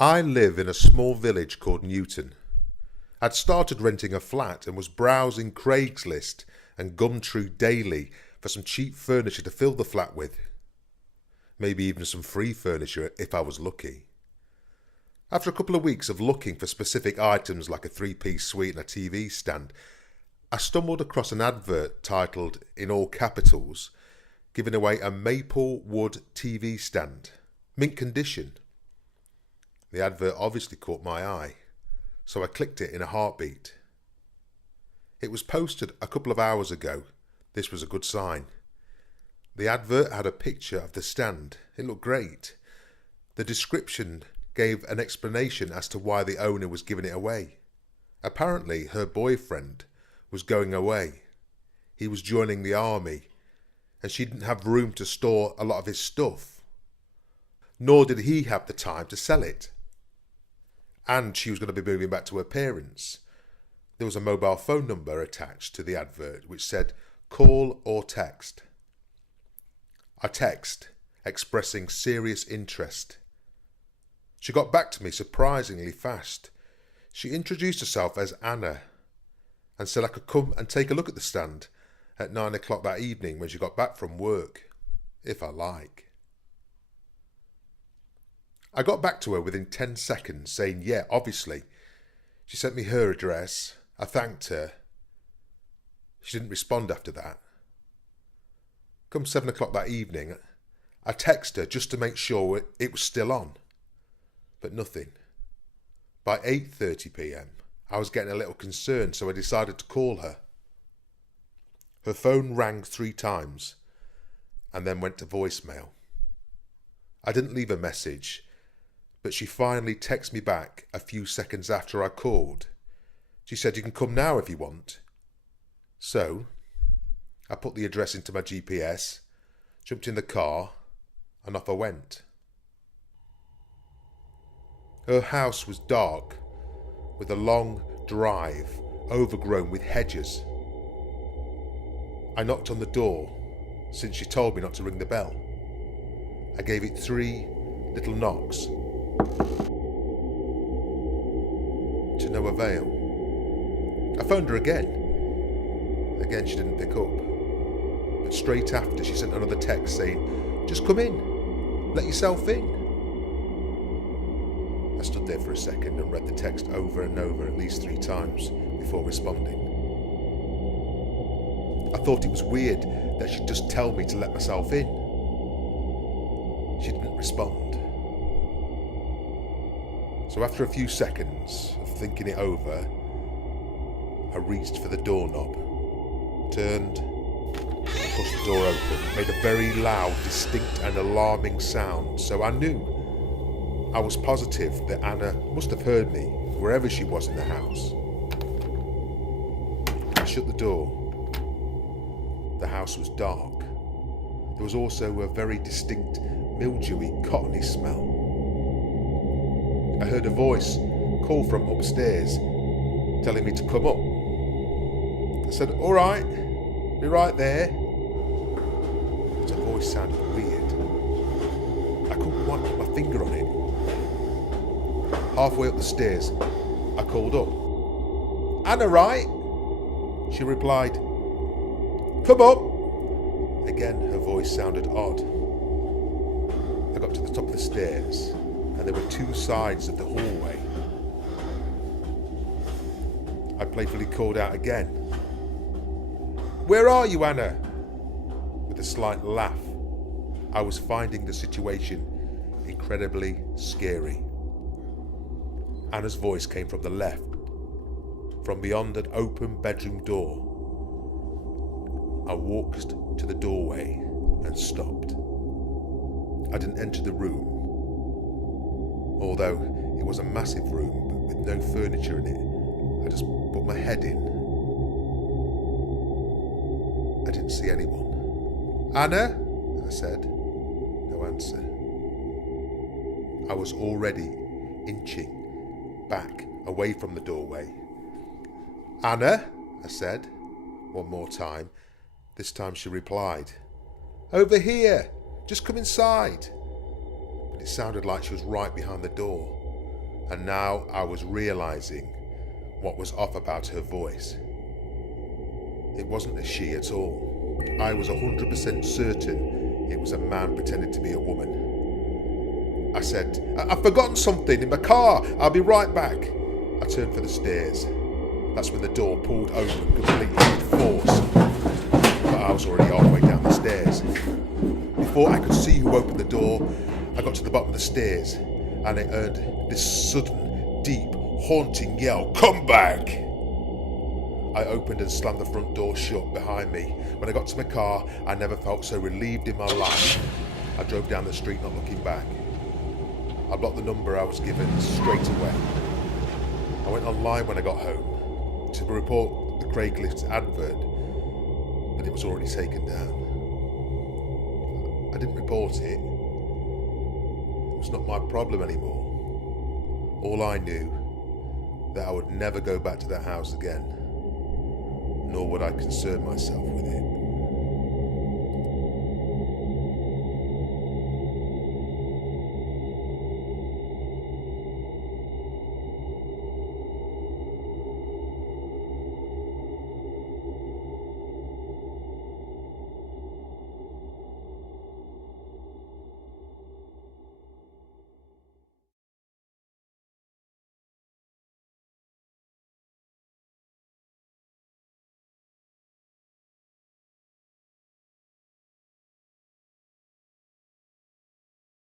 I live in a small village called Newton. I'd started renting a flat and was browsing Criagslist and Gumtree daily for some cheap furniture to fill the flat with. Maybe even some free furniture if I was lucky. After a couple of weeks of looking for specific items like a three-piece suite and a TV stand, I stumbled across an advert titled, in all capitals, giving away a maple wood TV stand, mint condition. The advert obviously caught my eye, so I clicked it in a heartbeat. It was posted a couple of hours ago. This was a good sign. The advert had a picture of the stand. It looked great. The description gave an explanation as to why the owner was giving it away. Apparently, her boyfriend was going away. He was joining the army, and she didn't have room to store a lot of his stuff. Nor did he have the time to sell it. And she was going to be moving back to her parents. There was a mobile phone number attached to the advert which said, "Call or text." I text, expressing serious interest. She got back to me surprisingly fast. She introduced herself as Anna and said I could come and take a look at the stand at 9 o'clock that evening when she got back from work, if I like. I got back to her within 10 seconds saying, yeah, obviously. She sent me her address. I thanked her. She didn't respond after that. Come 7 o'clock that evening, I texted her just to make sure it was still on. But nothing. By 8:30 p.m, I was getting a little concerned, so I decided to call her. Her phone rang 3 times and then went to voicemail. I didn't leave a message, but she finally texted me back a few seconds after I called. She said, "You can come now if you want." So, I put the address into my GPS, jumped in the car, and off I went. Her house was dark, with a long drive overgrown with hedges. I knocked on the door, since she told me not to ring the bell. I gave it 3 little knocks. To no avail. I phoned her again. Again she didn't pick up. But straight after she sent another text saying, "Just come in. Let yourself in." I stood there for a second and read the text over and over at least 3 times before responding. I thought it was weird that she'd just tell me to let myself in. She didn't respond. So after a few seconds of thinking it over, I reached for the doorknob, turned, and pushed the door open. It made a very loud, distinct and alarming sound, so I knew. I was positive that Anna must have heard me, wherever she was in the house. I shut the door. The house was dark. There was also a very distinct, mildewy, cottony smell. I heard a voice call from upstairs, telling me to come up. I said, "All right, be right there." But her voice sounded weird. I couldn't quite put my finger on it. Halfway up the stairs, I called up. "Anna, right?" She replied, "Come up." Again, her voice sounded odd. I got to the top of the stairs, and there were 2 sides of the hallway. I playfully called out again. "Where are you, Anna?" With a slight laugh. I was finding the situation incredibly scary. Anna's voice came from the left, from beyond an open bedroom door. I walked to the doorway and stopped. I didn't enter the room, although it was a massive room but with no furniture in it. I just put my head in. I didn't see anyone. "Anna?" I said. No answer. I was already inching back away from the doorway. "Anna?" I said, one more time. This time she replied, "Over here, just come inside." But it sounded like she was right behind the door. and now I was realising what was off about her voice. It wasn't a she at all. I was 100% certain it was a man pretending to be a woman. I said, "I've forgotten something in my car. I'll be right back." I turned for the stairs. That's when the door pulled open completely with force. But I was already halfway down the stairs. Before I could see who opened the door, I got to the bottom of the stairs and I heard this sudden, deep, haunting yell, "Come back!" I opened and slammed the front door shut behind me. When I got to my car, I never felt so relieved in my life. I drove down the street not looking back. I blocked the number I was given straight away. I went online when I got home to report the Criagslist advert, but it was already taken down. I didn't report it. It was not my problem anymore. All I knew, that I would never go back to that house again, nor would I concern myself with it.